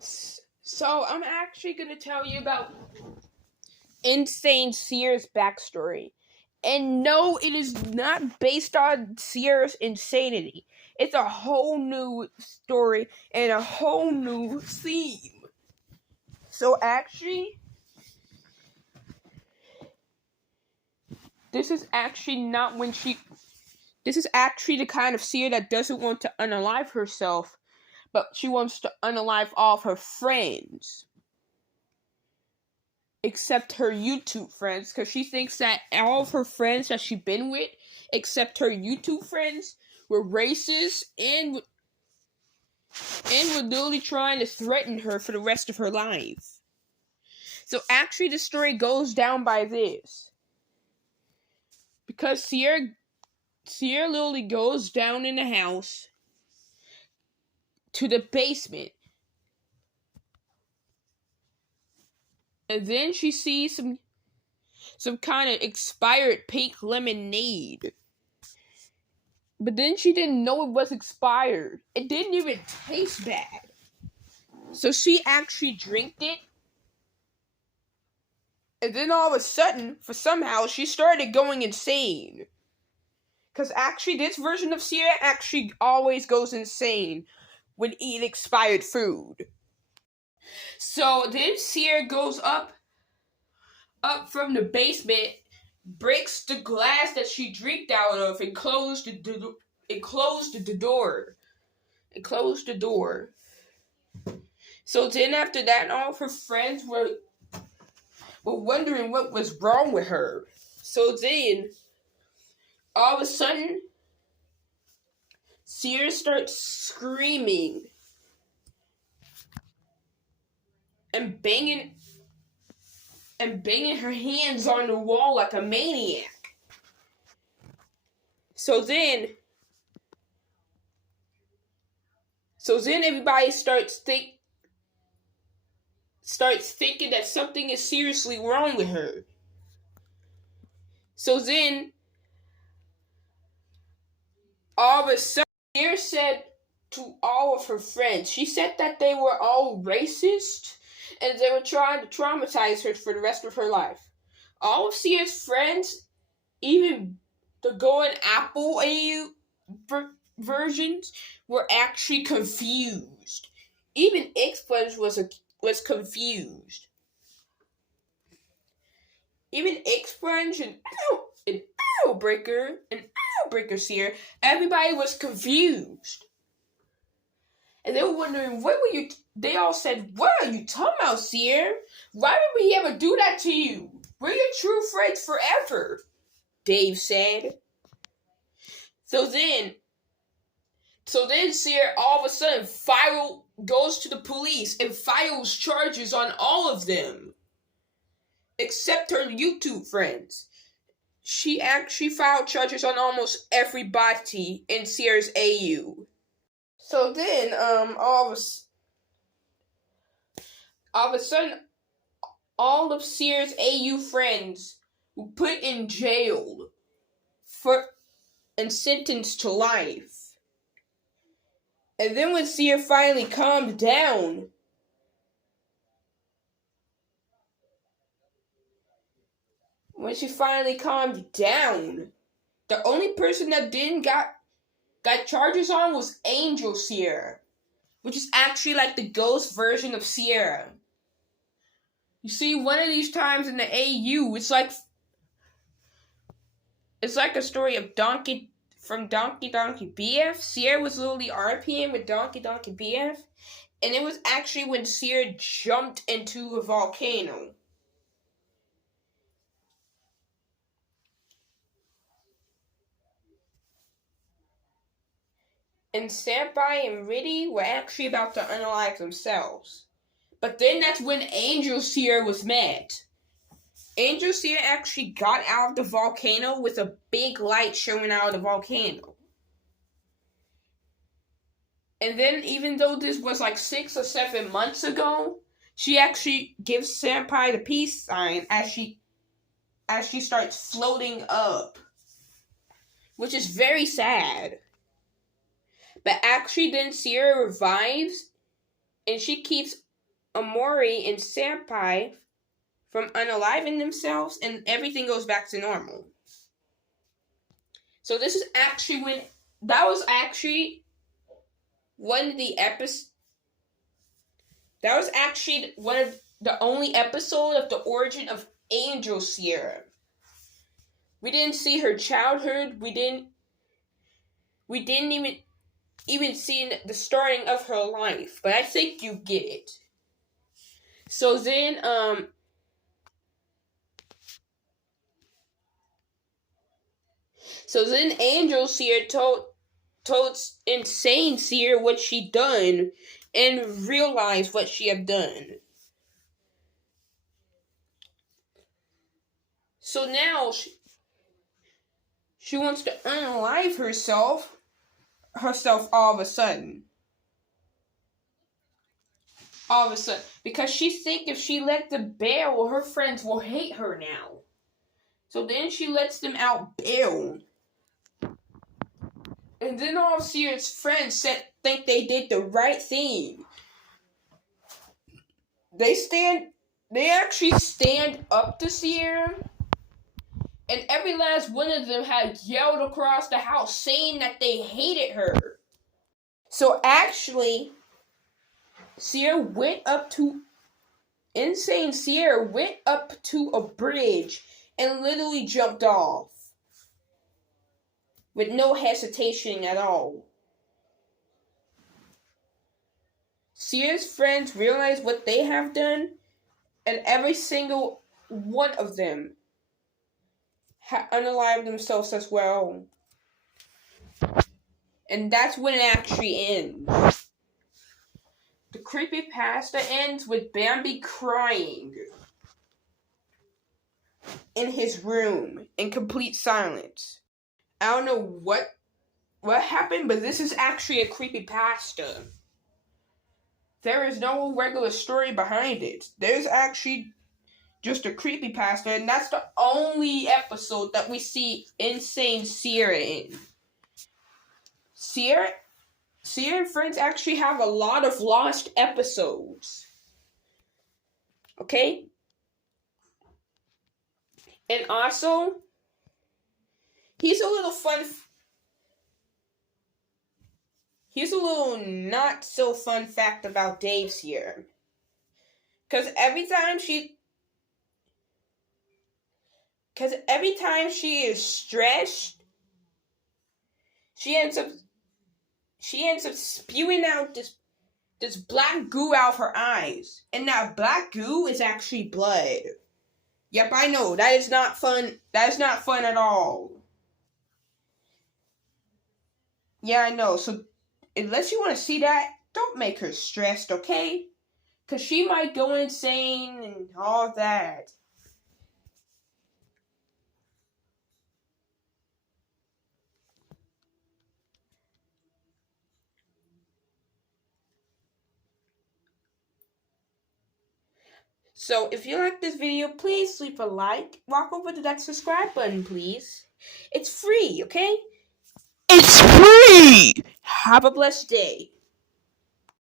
So I'm actually going to tell you about Insane Sierra's backstory. And no, it is not based on Sierra's insanity. It's a whole new story and a whole new theme. So actually, this is actually not when she... This is actually the kind of Sierra that doesn't want to unalive herself, but she wants to unalive all of her friends. Except her YouTube friends, because she thinks that all of her friends that she's been with, except her YouTube friends, were racist and were literally trying to threaten her for the rest of her life. So actually the story goes down by this. Because Sierra literally goes down in the house to the basement. And then she sees some kind of expired pink lemonade. But then she didn't know it was expired. It didn't even taste bad. So she actually drank it. And then all of a sudden, somehow, she started going insane. Because actually, this version of Sierra actually always goes insane when eating expired food. So then Sierra goes up from the basement, breaks the glass that she drank out of, and closed the door. It closed the door. So then after that, all of her friends were wondering what was wrong with her. So then, all of a sudden, Sierra starts screaming and banging her hands on the wall like a maniac. So then everybody starts thinking that something is seriously wrong with her. So then, all of a sudden, Sierra said to all of her friends, she said that they were all racist and they were trying to traumatize her for the rest of her life. All of Sierra's friends, even the Going Apple AU versions, were actually confused. Even X-Sponge was confused. Even X-Sponge and Breaker Sierra, everybody was confused. And they were wondering, they all said, what are you talking about, Sierra? Why would we ever do that to you? We're your true friends forever, Dave said. So then Sierra all of a sudden goes to the police and files charges on all of them. Except her YouTube friends. She actually filed charges on almost everybody in Sierra's AU. So then, all of a sudden, all of Sierra's AU friends were put in jail and sentenced to life. And then when Sierra finally calmed down, the only person that didn't got charges on was Angel Sierra, which is actually like the ghost version of Sierra. You see, one of these times in the AU, it's like a story of Donkey BF. Sierra was literally RPing with Donkey BF, and it was actually when Sierra jumped into a volcano. And Senpai and Riddy were actually about to unalive themselves. But then that's when Angel Sierra was mad. Angel Sierra actually got out of the volcano with a big light showing out of the volcano. And then, even though this was like 6 or 7 months ago, she actually gives Senpai the peace sign as she starts floating up. Which is very sad. But actually then Sierra revives, and she keeps Amori and Senpai from unaliving themselves, and everything goes back to normal. So this is actually when that was actually one of the episodes. That was actually one of the only episode of the origin of Angel Sierra. We didn't see her childhood. We didn't even see the starting of her life. But I think you get it. So then Angel Sierra told Insane Sierra what she done and realized what she had done. So now she wants to unalive herself all of a sudden. Because she thinks if she let them bail, her friends will hate her now. So then she lets them out bail. And then all of Sierra's friends think they did the right thing. They actually stand up to Sierra. And every last one of them had yelled across the house saying that they hated her. So actually, Insane Sierra went up to a bridge and literally jumped off. With no hesitation at all. Sierra's friends realize what they have done, and every single one of them unalived themselves as well. And that's when it actually ends. The creepypasta ends with Bambi crying in his room in complete silence. I don't know what happened, but this is actually a creepypasta. There is no regular story behind it. There's actually just a creepypasta, and that's the only episode that we see Insane Sierra in. Sierra and friends actually have a lot of lost episodes. Okay? And also, here's a little not so fun fact about Dave Sierra. Because every time she is stressed, she ends up spewing out this black goo out of her eyes. And that black goo is actually blood. Yep, I know. That is not fun. That is not fun at all. Yeah, I know. So, unless you want to see that, don't make her stressed, okay? Because she might go insane and all that. So, if you like this video, please leave a like. Walk over to that subscribe button, please. It's free, okay? It's free! Have a blessed day.